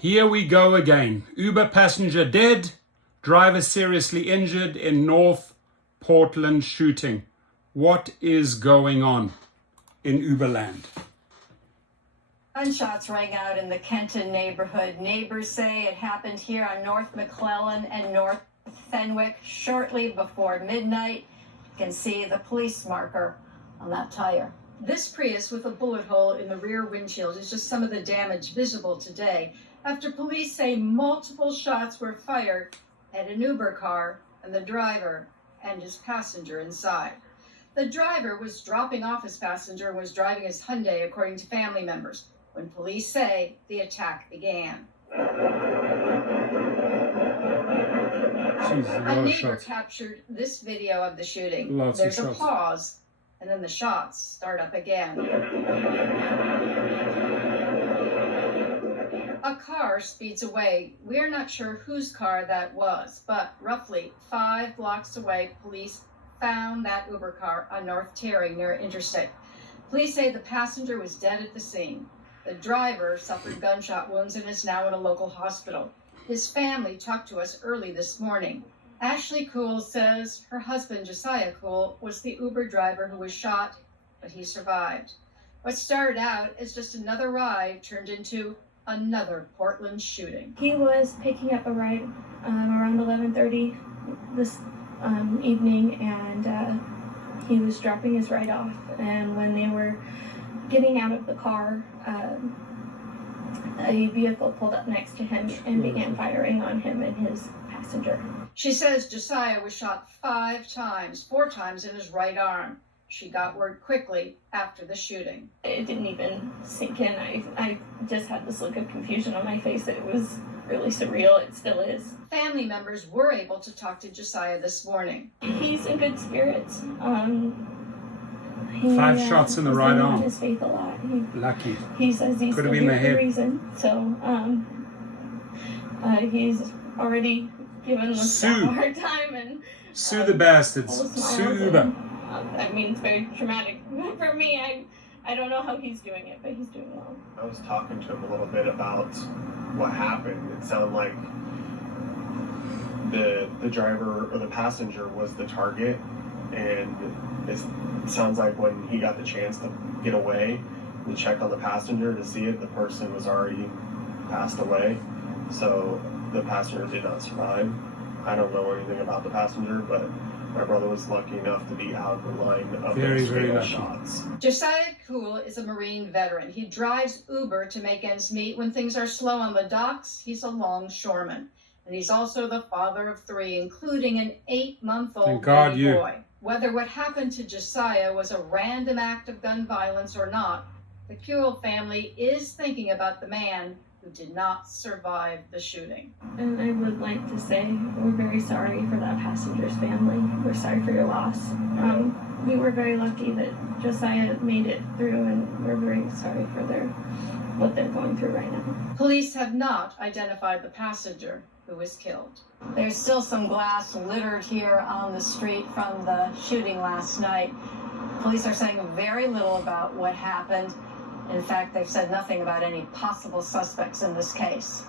Here we go again. Uber passenger dead, driver seriously injured in North Portland shooting. What is going on in Uberland? Gunshots rang out in the Kenton neighborhood. Neighbors say it happened here on North McClellan and North Fenwick shortly before midnight. You can see the police marker on that tire. This Prius with a bullet hole in the rear windshield is just some of the damage visible today after police say multiple shots were fired at an Uber car and the driver and his passenger inside. The driver was dropping off his passenger and was driving his Hyundai, according to family members, when police say the attack began. A neighbor captured this video of the shooting. There's a pause, and then the shots start up again. A car speeds away. We're not sure whose car that was, but roughly 5 blocks away, police found that Uber car on North Terry near Interstate. Police say the passenger was dead at the scene. The driver suffered gunshot wounds and is now in a local hospital. His family talked to us early this morning. Ashley Cool says her husband, Josiah Cool, was the Uber driver who was shot, but he survived. What started out as just another ride turned into another Portland shooting. He was picking up a ride around 11:30 this evening, and he was dropping his ride off. And when they were getting out of the car, a vehicle pulled up next to him and began firing on him and his passenger. She says Josiah was shot 5 times, 4 times in his right arm. She got word quickly after the shooting. It didn't even sink in. I just had this look of confusion on my face. It was really surreal. It still is. Family members were able to talk to Josiah this morning. He's in good spirits. 5 shots in the right arm. His faith a lot. Lucky. He says he's could have still been the here for head. a reason. So he's already given us a hard time and sue the bastards. Sue Uber. I mean, it's very traumatic for me. I don't know how he's doing it, but he's doing well. I was talking to him a little bit about what happened. It sounded like the driver or the passenger was the target, and it sounds like when he got the chance to get away, we checked on the passenger to see it. The person was already passed away, so the passenger did not survive. I don't know anything about the passenger, but my brother was lucky enough to be out of the line of those fatal shots. Josiah Cool is a Marine veteran. He drives Uber to make ends meet. When things are slow on the docks, he's a longshoreman. And he's also the father of 3, including an 8-month-old baby boy. Whether what happened to Josiah was a random act of gun violence or not, the Cool family is thinking about the man who did not survive the shooting. And I would like to say we're very sorry for that passenger's family. We're sorry for your loss. We were very lucky that Josiah made it through, and we're very sorry for what they're going through right now. Police have not identified the passenger who was killed. There's still some glass littered here on the street from the shooting last night. Police are saying very little about what happened. In fact, they've said nothing about any possible suspects in this case.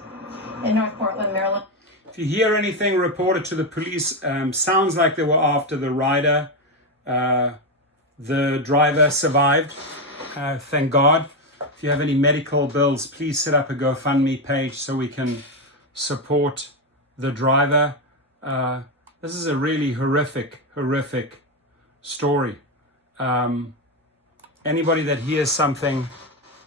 In North Portland, Maryland. If you hear anything reported to the police, sounds like they were after the rider. The driver survived, thank God. If you have any medical bills, please set up a GoFundMe page so we can support the driver. This is a really horrific story. Anybody that hears something,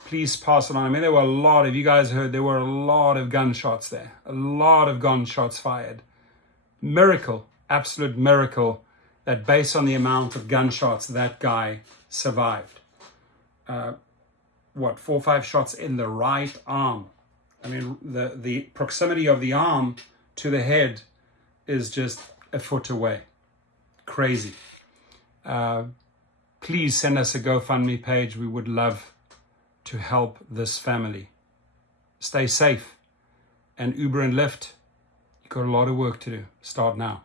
please pass it on. I mean, there were a lot of, you guys heard, there were a lot of gunshots there. A lot of gunshots fired. Miracle, absolute miracle, that based on the amount of gunshots, that guy survived. 4 or 5 shots in the right arm. I mean, the proximity of the arm to the head is just a foot away. Crazy. Please send us a GoFundMe page. We would love to help this family. Stay safe. And Uber and Lyft, you've got a lot of work to do. Start now.